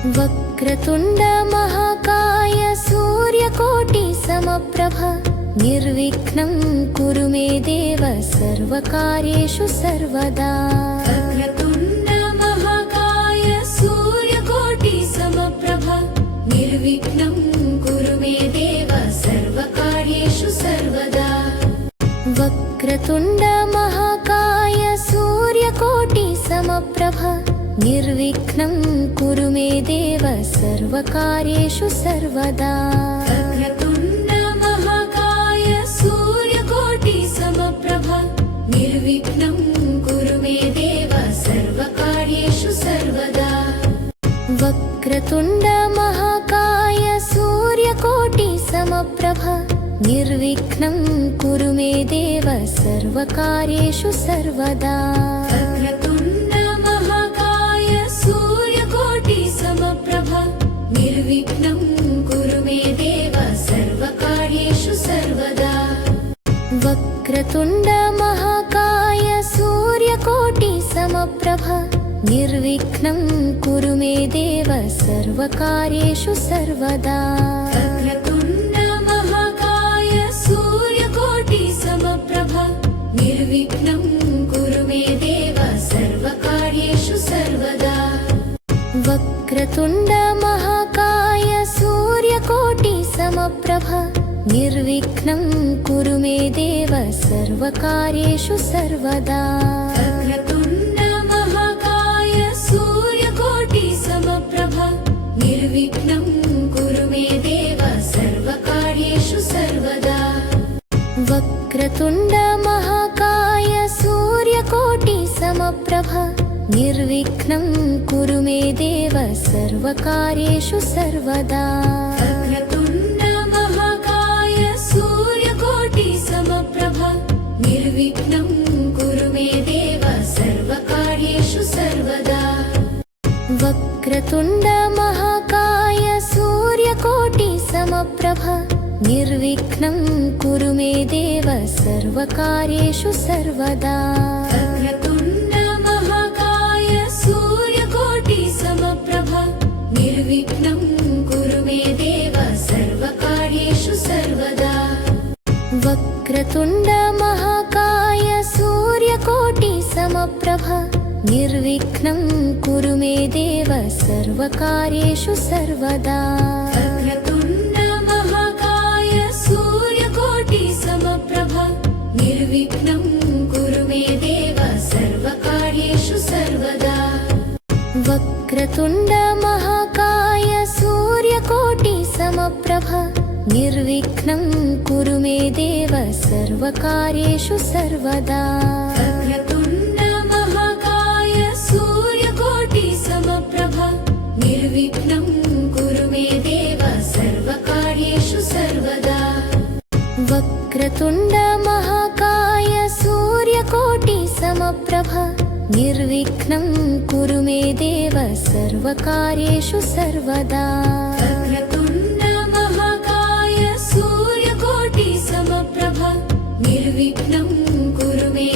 वक्रतुण्ड महाकाय सूर्यकोटि समप्रभ निर्विघ्नं कुरु मे देव सर्वकार्येषु सर्वदा। वक्रतुण्ड महाकाय सूर्यकोटि समप्रभ निर्विघ्नं कुरु मे देव सर्वकार्येषु सर्वदा। वक्रतुण्ड महाकाय सूर्यकोटि समप्रभ निर्विघ्नं कुरु मे देव सर्वकार्येषु सर्वदा। वक्रतुण्ड महाकाय सूर्यकोटि समप्रभ निर्विघ्नं कुरु मे देव सर्वकार्येषु सर्वदा। वक्रतुण्ड महाकाय सूर्यकोटि समप्रभ निर्विघ्नं कुरु मे देव सर्वकार्येषु सर्वदा। वक्रतुण्ड महाकाय सूर्यकोटि समप्रभ निर्विघ्नं कुरु मे देव सर्वकार्येषु सर्वदा। वक्रतुण्ड महाकाय सूर्यकोटि समप्रभ निर्विघ्नं कुरु मे देव सर्वकार्येषु सर्वदा। वक्रतुण्ड महाकाय सूर्यकोटि समप्रभ निर्विघ्नं कुरु मे देव सर्वकार्येषु सर्वदा। वक्रतुण्ड महाकाय सूर्यकोटि समप्रभ निर्विघ्नं कुरु मे देव सर्वकार्येषु सर्वदा। वक्रतुण्ड महाकाय सूर्यकोटि समप्रभ निर्विघ्नं कुरु मे देव सर्वकार्येषु सर्वदा। वक्रतुण्ड महाकाय सूर्यकोटि समप्रभ निर्विघ्नं कुरु मे देव सर्वकार्येषु सर्वदा। वक्रतुण्ड महाकाय सूर्यकोटि समप्रभ निर्विघ्नं कुरु मे देव सर्वकार्येषु सर्वदा। वक्रतुण्ड महाकाय सूर्यकोटि समप्रभ निर्विघ्नं कुरु मे देव सर्वकार्येषु सर्वदा। वक्रतुण्ड महाकाय सूर्यकोटि समप्रभ निर्विघ्नं कुरु मे देव सर्वकार्येषु सर्वदा। वक्रतुण्ड महाकाय सूर्यकोटि समप्रभ निर्विघ्नं कुरु मे देव सर्वकार्येषु सर्वदा। वक्रतुण्ड महाकाय सूर्यकोटि समप्रभ निर्विघ्नं कुरु मे देव सर्वकार्येषु सर्वदा। वक्रतुण्ड महाकाय सूर्यकोटि समप्रभ निर्विघ्नं कुरु मे देव सर्वकार्येषु सर्वदा। वक्रतुण्ड महाकाय सूर्यकोटि समप्रभ निर्विघ्नं कुरु मे देव सर्वकार्येषु सर्वदा। वक्रतुण्ड महाकाय सूर्यकोटि समप्रभ निर्विघ्नं कुरु मे देव सर्वकार्येषु सर्वदा। वक्रतुण्ड महाकाय सूर्यकोटि समप्रभ निर्विघ्नं कुरु मे